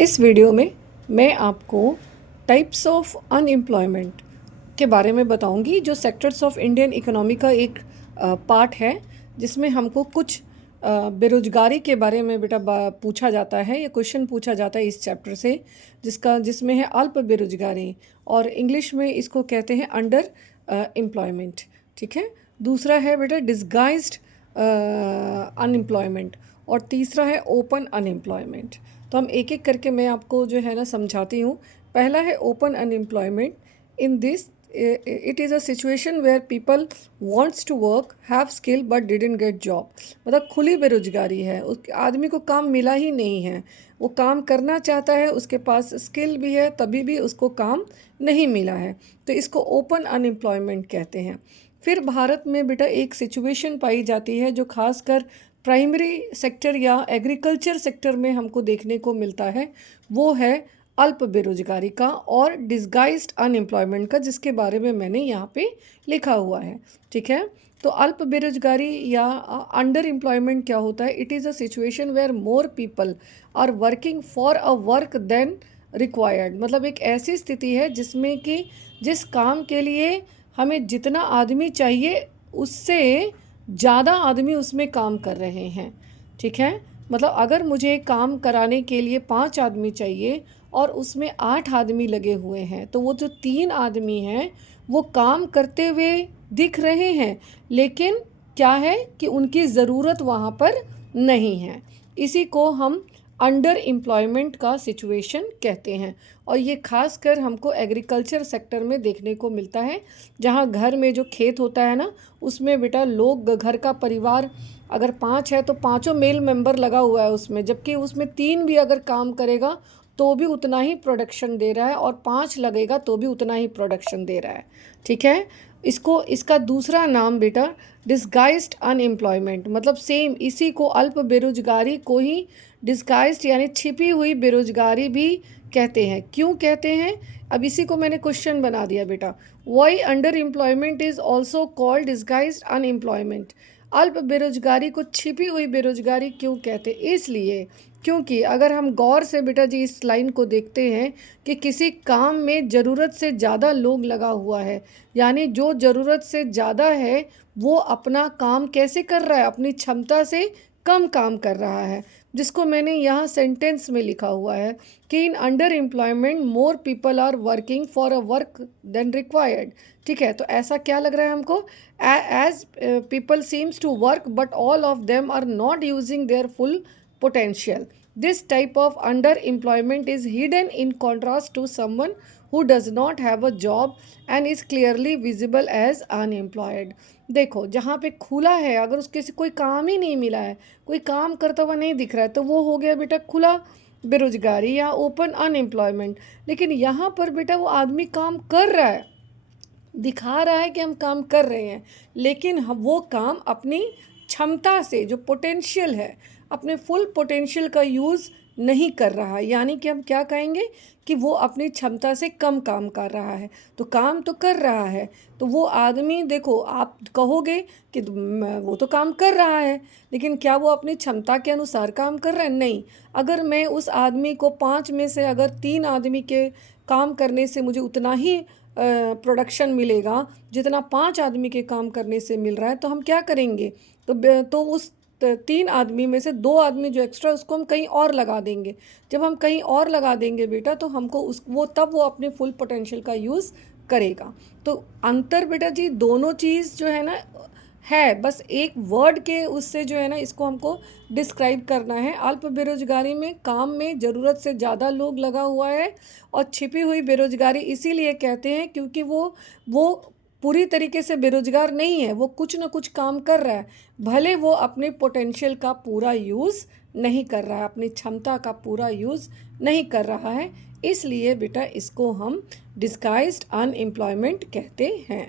इस वीडियो में मैं आपको टाइप्स ऑफ अनएम्प्लॉयमेंट के बारे में बताऊंगी, जो सेक्टर्स ऑफ इंडियन इकोनॉमी का एक पार्ट है, जिसमें हमको कुछ बेरोजगारी के बारे में बेटा पूछा जाता है या क्वेश्चन पूछा जाता है इस चैप्टर से, जिसमें है अल्प बेरोजगारी, और इंग्लिश में इसको कहते हैं अंडर एम्प्लॉयमेंट। ठीक है। दूसरा है बेटा डिस्गाइज्ड अनएम्प्लॉयमेंट, और तीसरा है ओपन अनएम्प्लॉयमेंट। तो हम एक एक करके मैं आपको जो है ना समझाती हूँ। पहला है open unemployment. In this it is a situation where people wants to work, have skill but didn't get job. मतलब खुली बेरोजगारी है, उस आदमी को काम मिला ही नहीं है। वो काम करना चाहता है, उसके पास स्किल भी है, तभी भी उसको काम नहीं मिला है, तो इसको ओपन अनएम्प्लॉयमेंट कहते हैं। फिर भारत में बेटा एक सिचुएशन पाई जाती है जो खासकर प्राइमरी सेक्टर या एग्रीकल्चर सेक्टर में हमको देखने को मिलता है, वो है अल्प बेरोजगारी का और डिस्गाइज्ड अनएम्प्लॉयमेंट का, जिसके बारे में मैंने यहाँ पे लिखा हुआ है। ठीक है। तो अल्प बेरोजगारी या अंडर एम्प्लॉयमेंट क्या होता है? It is a situation where more people are working for a work than required. मतलब एक ऐसी स्थिति है जिसमें कि जिस काम के लिए हमें जितना आदमी चाहिए उससे ज़्यादा आदमी उसमें काम कर रहे हैं। ठीक है। मतलब अगर मुझे काम कराने के लिए 5 आदमी चाहिए और उसमें 8 आदमी लगे हुए हैं, तो वो जो 3 आदमी हैं वो काम करते हुए दिख रहे हैं, लेकिन क्या है कि उनकी ज़रूरत वहाँ पर नहीं है। इसी को हम अंडर एम्प्लॉयमेंट का सिचुएशन कहते हैं, और ये खासकर हमको एग्रीकल्चर सेक्टर में देखने को मिलता है, जहाँ घर में जो खेत होता है ना, उसमें बेटा लोग, घर का परिवार अगर 5 है तो पाँचों मेल मेंबर लगा हुआ है उसमें, जबकि उसमें 3 भी अगर काम करेगा तो भी उतना ही प्रोडक्शन दे रहा है, और 5 लगेगा तो भी उतना ही प्रोडक्शन दे रहा है। ठीक है। इसका दूसरा नाम बेटा डिस्गाइज्ड अनएम्प्लॉयमेंट, मतलब सेम इसी को, अल्प बेरोजगारी को ही डिस्गाइज्ड यानी छिपी हुई बेरोजगारी भी कहते हैं। क्यों कहते हैं? अब इसी को मैंने क्वेश्चन बना दिया बेटा। Why under employment is also called disguised unemployment. अल्प बेरोजगारी को छिपी हुई बेरोजगारी क्यों कहते? इसलिए क्योंकि अगर हम गौर से बेटा जी इस लाइन को देखते हैं कि किसी काम में ज़रूरत से ज़्यादा लोग लगा हुआ है, यानी जो ज़रूरत से ज़्यादा है वो अपना काम कैसे कर रहा है? अपनी क्षमता से कम काम कर रहा है, जिसको मैंने यहाँ सेंटेंस में लिखा हुआ है कि in under employment more people are working for a work than required. ठीक है। तो ऐसा क्या लग रहा है हमको? As people seems to work but all of them are not using their full potential. This type of underemployment is hidden in contrast to someone who does not have a job and is clearly visible as unemployed. देखो, जहाँ पे खुला है, अगर उसके से कोई काम ही नहीं मिला है, कोई काम करता हुआ नहीं दिख रहा है, तो वो हो गया बेटा खुला बेरोजगारी या ओपन अनएम्प्लॉयमेंट। लेकिन यहाँ पर बेटा वो आदमी काम कर रहा है, दिखा रहा है कि हम काम कर रहे हैं, लेकिन हम वो काम अपनी क्षमता से, जो पोटेंशियल है, अपने फुल पोटेंशियल का यूज़ नहीं कर रहा। यानी कि हम क्या कहेंगे कि वो अपनी क्षमता से कम काम कर रहा है। तो काम तो कर रहा है, तो वो आदमी, देखो आप कहोगे कि वो तो काम कर रहा है, लेकिन क्या वो अपनी क्षमता के अनुसार काम कर रहा है? नहीं। अगर मैं उस आदमी को 5 में से अगर 3 आदमी के काम करने से मुझे उतना ही प्रोडक्शन मिलेगा जितना 5 आदमी के काम करने से मिल रहा है, तो हम क्या करेंगे? तो उस 3 आदमी में से 2 आदमी जो एक्स्ट्रा, उसको हम कहीं और लगा देंगे। जब हम कहीं और लगा देंगे बेटा, तो हमको तब वो अपने फुल पोटेंशियल का यूज़ करेगा। तो अंतर बेटा जी दोनों चीज़ जो है ना है, बस एक वर्ड के उससे जो है ना इसको हमको डिस्क्राइब करना है। अल्प बेरोजगारी में काम में ज़रूरत से ज़्यादा लोग लगा हुआ है, और छिपी हुई बेरोजगारी इसीलिए कहते हैं क्योंकि वो पूरी तरीके से बेरोजगार नहीं है, वो कुछ ना कुछ काम कर रहा है, भले वो अपने पोटेंशियल का पूरा यूज़ नहीं कर रहा है, अपनी क्षमता का पूरा यूज़ नहीं कर रहा है। इसलिए बेटा इसको हम डिस्गाइज्ड अनएम्प्लॉयमेंट कहते हैं।